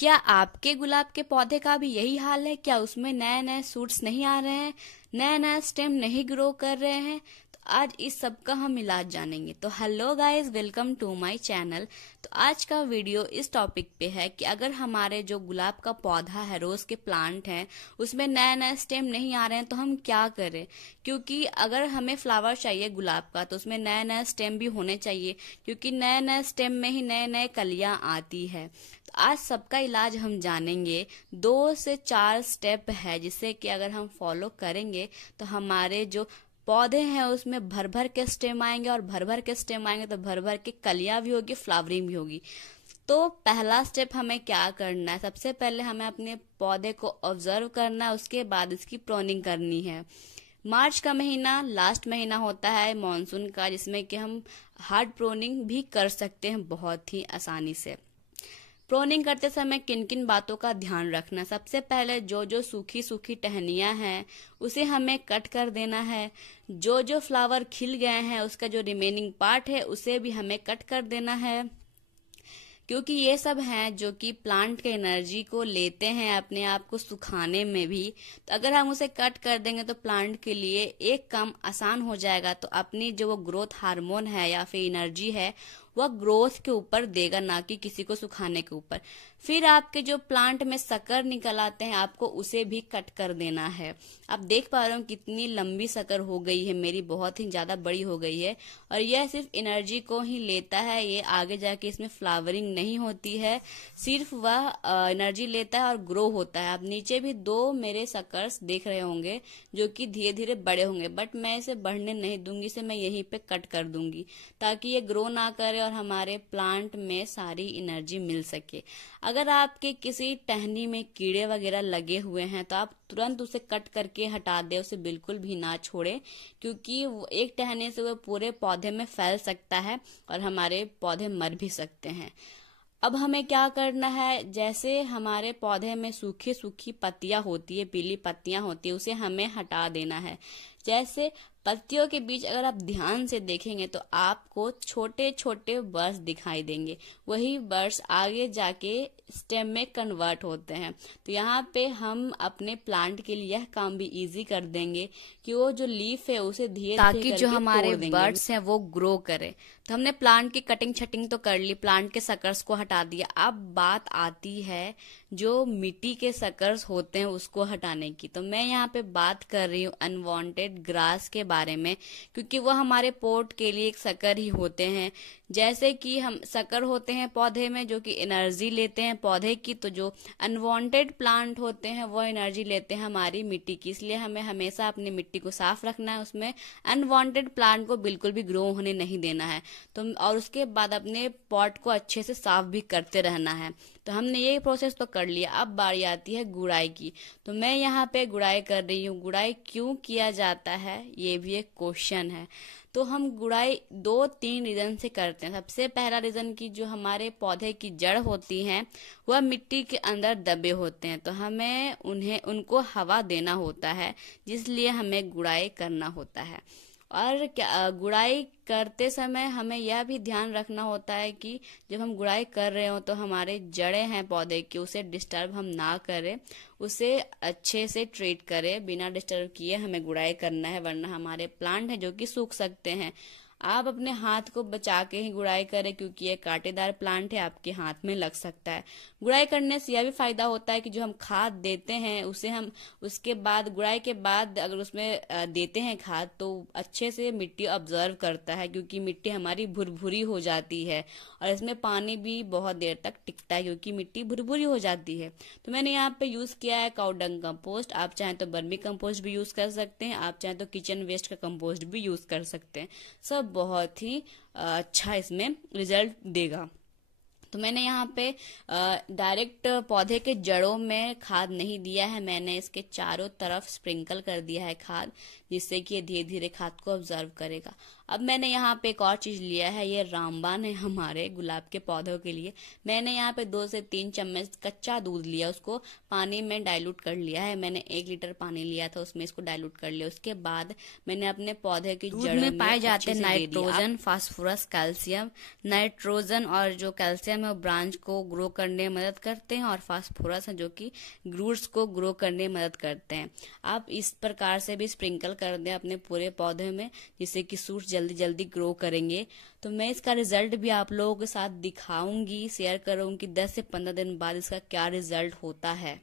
क्या आपके गुलाब के पौधे का भी यही हाल है? क्या उसमें नए नए सूट्स नहीं आ रहे हैं, नए नए स्टेम नहीं ग्रो कर रहे हैं? तो आज इस सब का हम इलाज जानेंगे। तो hello guys, welcome to my channel. तो आज का वीडियो इस टॉपिक पे है कि अगर हमारे जो गुलाब का पौधा है, रोज के प्लांट हैं, उसमें नए नए स्टेम नहीं आ रहे हैं तो हम क्या करें। क्योंकि अगर हमें फ्लावर चाहिए गुलाब का तो उसमें नए नए स्टेम भी होने चाहिए, क्योंकि नए नए स्टेम में ही नए नए कलियां आती है। तो आज सबका इलाज हम जानेंगे। 2 से 4 स्टेप है जिससे कि अगर हम फॉलो करेंगे तो हमारे जो पौधे हैं उसमें भर भर के स्टेम आएंगे, और भर भर के स्टेम आएंगे तो भर भर के कलियां भी होगी, फ्लावरिंग भी होगी। तो पहला स्टेप हमें क्या करना है? सबसे पहले हमें अपने पौधे को ऑब्जर्व करना है, उसके बाद इसकी प्रोनिंग करनी है। मार्च का महीना लास्ट महीना होता है मॉनसून का, जिसमें कि हम हार्ड प्रोनिंग भी कर सकते हैं बहुत ही आसानी से। प्रोनिंग करते समय किन किन बातों का ध्यान रखना? सबसे पहले जो जो सूखी सूखी टहनियां हैं उसे हमें कट कर देना है। जो जो फ्लावर खिल गए हैं उसका जो रिमेनिंग पार्ट है उसे भी हमें कट कर देना है, क्योंकि ये सब हैं जो कि प्लांट के एनर्जी को लेते हैं अपने आप को सुखाने में भी। तो अगर हम उसे कट कर देंगे तो प्लांट के लिए एक काम आसान हो जाएगा। तो अपनी जो वो ग्रोथ हार्मोन है या फिर एनर्जी है वह ग्रोथ के ऊपर देगा, ना कि किसी को सुखाने के ऊपर। फिर आपके जो प्लांट में शक्कर निकल आते हैं आपको उसे भी कट कर देना है। आप देख पा रहे हो कितनी लंबी शक्कर हो गई है मेरी, बहुत ही ज्यादा बड़ी हो गई है। और यह सिर्फ एनर्जी को ही लेता है, ये आगे जाके इसमें फ्लावरिंग नहीं होती है, सिर्फ वह एनर्जी लेता है और ग्रो होता है। आप नीचे भी 2 मेरे शक्कर्स देख रहे होंगे जो कि धीरे धीरे बड़े होंगे, बट मैं इसे बढ़ने नहीं दूंगी, इसे मैं यहीं पे कट कर दूंगी ताकि ये ग्रो ना करे और हमारे प्लांट में सारी एनर्जी मिल सके। अगर आपके किसी टहनी में कीड़े वगैरह लगे हुए हैं तो आप तुरंत उसे कट करके हटा दे, उसे बिल्कुल भी ना छोड़े, क्योंकि एक टहने से वो पूरे पौधे में फैल सकता है और हमारे पौधे मर भी सकते हैं। अब हमें क्या करना है? जैसे हमारे पौधे में सूखी सूखी पत्तियां होती है, पीली पत्तियां होती है, उसे हमें हटा देना है। जैसे पत्तियों के बीच अगर आप ध्यान से देखेंगे तो आपको छोटे छोटे बर्ड्स दिखाई देंगे, वही बर्ड्स आगे जाके स्टेम में कन्वर्ट होते हैं। तो यहाँ पे हम अपने प्लांट के लिए यह काम भी इजी कर देंगे कि वो जो लीफ है उसे धीरे ताकि जो हमारे बर्ड्स हैं वो ग्रो करे। तो हमने प्लांट की कटिंग छटिंग तो कर ली, प्लांट के सकर्स को हटा दिया। अब बात आती है जो मिट्टी के सकर्स होते हैं उसको हटाने की। तो मैं यहाँ पे बात कर रही हूँ अनवांटेड ग्रास के बारे में, क्योंकि वह हमारे पोट के लिए एक शक्कर ही होते हैं। जैसे कि हम शक्कर होते हैं पौधे में जो कि एनर्जी लेते हैं पौधे की, तो जो अनवांटेड प्लांट होते हैं वो एनर्जी लेते हैं हमारी मिट्टी की। इसलिए हमें हमेशा अपनी मिट्टी को साफ रखना है, उसमें अनवांटेड प्लांट को बिल्कुल भी ग्रो होने नहीं देना है। तो और उसके बाद अपने पॉट को अच्छे से साफ भी करते रहना है। तो हमने ये प्रोसेस तो कर लिया। अब बारी आती है गुड़ाई की। तो मैं यहाँ पे गुड़ाई कर रही हूँ। गुड़ाई क्यों किया जाता है ये भी एक क्वेश्चन है। तो हम गुड़ाई 2-3 रीजन से करते हैं। सबसे पहला रीजन की जो हमारे पौधे की जड़ होती हैं वह मिट्टी के अंदर दबे होते हैं, तो हमें उनको हवा देना होता है, जिसलिए हमें गुड़ाई करना होता है। और क्या गुड़ाई करते समय हमें यह भी ध्यान रखना होता है कि जब हम गुड़ाई कर रहे हो तो हमारे जड़ें हैं पौधे की उसे डिस्टर्ब हम ना करें, उसे अच्छे से ट्रीट करें। बिना डिस्टर्ब किए हमें गुड़ाई करना है, वरना हमारे प्लांट हैं जो कि सूख सकते हैं। आप अपने हाथ को बचा के ही गुड़ाई करें, क्योंकि ये कांटेदार प्लांट है, आपके हाथ में लग सकता है। गुड़ाई करने से यह भी फायदा होता है कि जो हम खाद देते हैं उसे हम उसके बाद गुड़ाई के बाद अगर उसमें देते हैं खाद तो अच्छे से मिट्टी ऑब्जर्व करता है, क्योंकि मिट्टी हमारी भुरभुरी हो जाती है और इसमें पानी भी बहुत देर तक टिकता है क्योंकि मिट्टी भुरभुरी हो जाती है। तो मैंने यहाँ पे यूज किया है काउ डंग कंपोस्ट। आप चाहें तो बर्मी कंपोस्ट भी यूज कर सकते हैं, आप चाहें तो किचन वेस्ट का कंपोस्ट भी यूज कर सकते हैं। सब बहुत ही अच्छा इसमें रिजल्ट देगा। तो मैंने यहाँ पे डायरेक्ट पौधे के जड़ों में खाद नहीं दिया है, मैंने इसके चारों तरफ स्प्रिंकल कर दिया है खाद, जिससे कि ये धीरे धीरे खाद को ऑब्जर्व करेगा। अब मैंने यहाँ पे एक और चीज लिया है, ये रामबान है हमारे गुलाब के पौधों के लिए। मैंने यहाँ पे 2 से 3 चम्मच कच्चा दूध लिया, उसको पानी में डाइल्यूट कर लिया है। मैंने 1 लीटर पानी लिया था, उसमें इसको डाइल्यूट कर लिया। उसके बाद मैंने अपने पौधे की जड़ में पाए जाते हैं नाइट्रोजन, फास्फोरस, कैल्शियम। नाइट्रोजन और जो कैल्शियम है वो ब्रांच को ग्रो करने में मदद करते हैं, और फास्फोरस है जो कि रूट्स को ग्रो करने में मदद करते हैं। आप इस प्रकार से भी स्प्रिंकल कर दें अपने पूरे पौधे में, जिससे कि सूट्स जल्दी जल्दी ग्रो करेंगे। तो मैं इसका रिजल्ट भी आप लोगों के साथ दिखाऊंगी, शेयर करूंगी 10 से 15 दिन बाद इसका क्या रिजल्ट होता है।